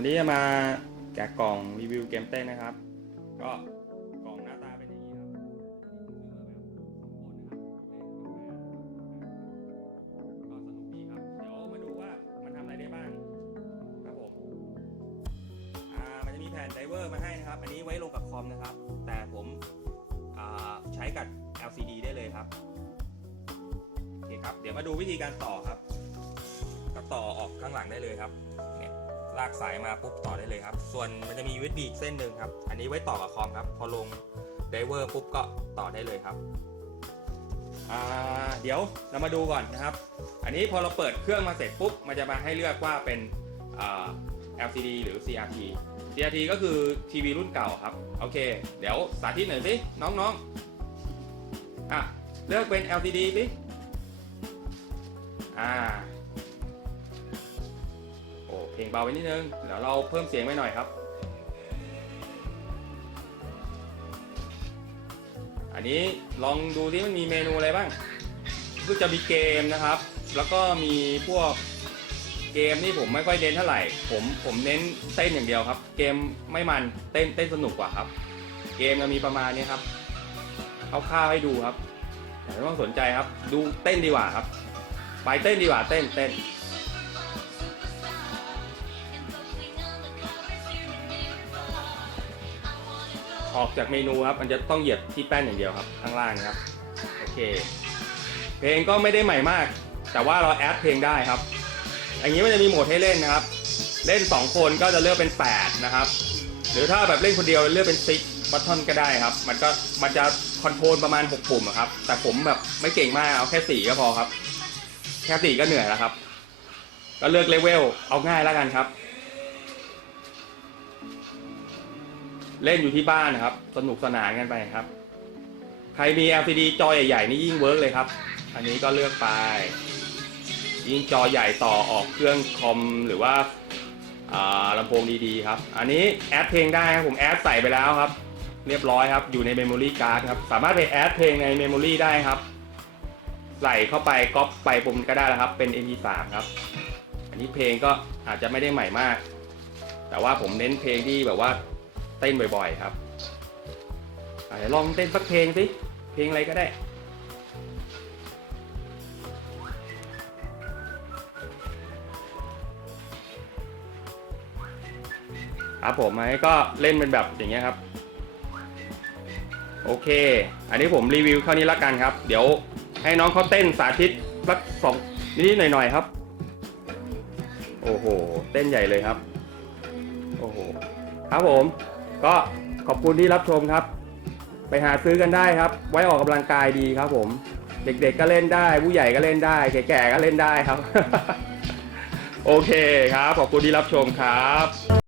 วันนี้จะมาแกะกล่องรีวิวเกมเต้นนะครับ ก็กล่องหน้าตาเป็นอย่างนี้ครับก็สนุกดีครับ เดี๋ยวมาดูว่ามันทำอะไรได้บ้างครับผมอ่ามันจะมีแผ่นไดเวอร์มาให้นะครับ อันนี้ไว้ลงกับคอมนะครับ แต่ผมอ่าใช้กับ LCD ได้เลยครับโอเคครับ เดี๋ยวมาดูวิธีการต่อครับก็ต่อออกข้างหลังได้เลยครับ ลากสายมาปุ๊บต่อได้เลยครับ ส่วนมันจะมี USB อีกเส้นหนึ่งครับ อันนี้ไว้ต่อกับคอมครับ พอลงไดเวอร์ปุ๊บก็ต่อได้เลยครับเดี๋ยวเรามาดูก่อนนะครับ อันนี้พอเราเปิดเครื่องมาเสร็จปุ๊บ มันจะมาให้เลือกว่าเป็น LCD หรือ CRT CRT ก็คือทีวีรุ่นเก่าครับ โอเค เดี๋ยวสาธิตหน่อยสิ น้องๆ อะ เลือกเป็น LCD สิ อ่า เพลงเบาไปนิดนึงเดี๋ยวเราเพิ่มเสียงไว้หน่อยครับ อันนี้ลองดูที่มันมีเมนูอะไรบ้างก็จะมีเกมนะครับ แล้วก็มีพวกเกมนี่ผมไม่ค่อยเน้นเท่าไหร่ ผมผมเน้นเต้นอย่างเดียวครับ เกมไม่มันเต้นเต้นสนุกกว่าครับ เกมจะมีประมาณนี้ครับคร่าวๆให้ดูครับแต่ไม่ต้องสนใจครับ ดูเต้นดีกว่าครับ ไปเต้นดีกว่าเต้นเต้น ออกจากเมนูครับ มันจะต้องเหยียบที่แป้นอย่างเดียวครับ ข้างล่างนะครับ โอเค เพลงก็ไม่ได้ใหม่มาก แต่ว่าเราแอดเพลงได้ครับ อย่างนี้มันจะมีโหมดให้เล่นนะครับ เล่น 2 คนก็จะเลือกเป็น 8 นะครับ หรือถ้าแบบเล่นคนเดียวเลือกเป็น6บัตทอนก็ได้ครับ มันก็มันจะคอนโทรลประมาณ 6 ปุ่มครับ แต่ผมแบบไม่เก่งมาก เอาแค่ 4 ก็พอครับ แค่ 4 ก็เหนื่อยแล้วครับ ก็เลือกเลเวล เอาง่ายแล้วกันครับ เล่นอยู่ที่บ้านนะครับ สนุกสนานกันไปครับ ใครมี LCD จอใหญ่ๆนี่ยิ่งเวิร์กเลยครับ อันนี้ก็เลือกไป ยิ่งจอใหญ่ต่อออกเครื่องคอมหรือว่าลำโพงดีๆครับ อันนี้แอดเพลงได้ครับผมแอดใส่ไปแล้วครับ เรียบร้อยครับ อยู่ในเมมโมรี่การ์ดครับ สามารถไปแอดเพลงในเมมโมรี่ได้ครับ ใส่เข้าไปก๊อปไปผมก็ได้แล้วครับ เป็น MP3 ครับ อันนี้เพลงก็อาจจะไม่ได้ใหม่มาก แต่ว่าผมเน้นเพลงที่แบบว่า เต้นบ่อยๆครับอะเดี๋ยวลองเต้นสักเพลงสิ เพลงอะไรก็ได้ ครับผมอันนี้ก็เล่นเป็นแบบอย่างเงี้ยครับ โอเค อันนี้ผมรีวิวเท่านี้ละกันครับ เดี๋ยวให้น้องเขาเต้นสาธิตสักสองนิดหน่อยๆครับ โอ้โห เต้นใหญ่เลยครับ โอ้โห ครับผม ก็ขอบคุณที่รับชมครับ ไปหาซื้อกันได้ครับ ไว้ออกกำลังกายดีครับผม เด็กๆก็เล่นได้ ผู้ใหญ่ก็เล่นได้ แก่ๆก็เล่นได้ครับ โอเคครับ ขอบคุณที่รับชมครับ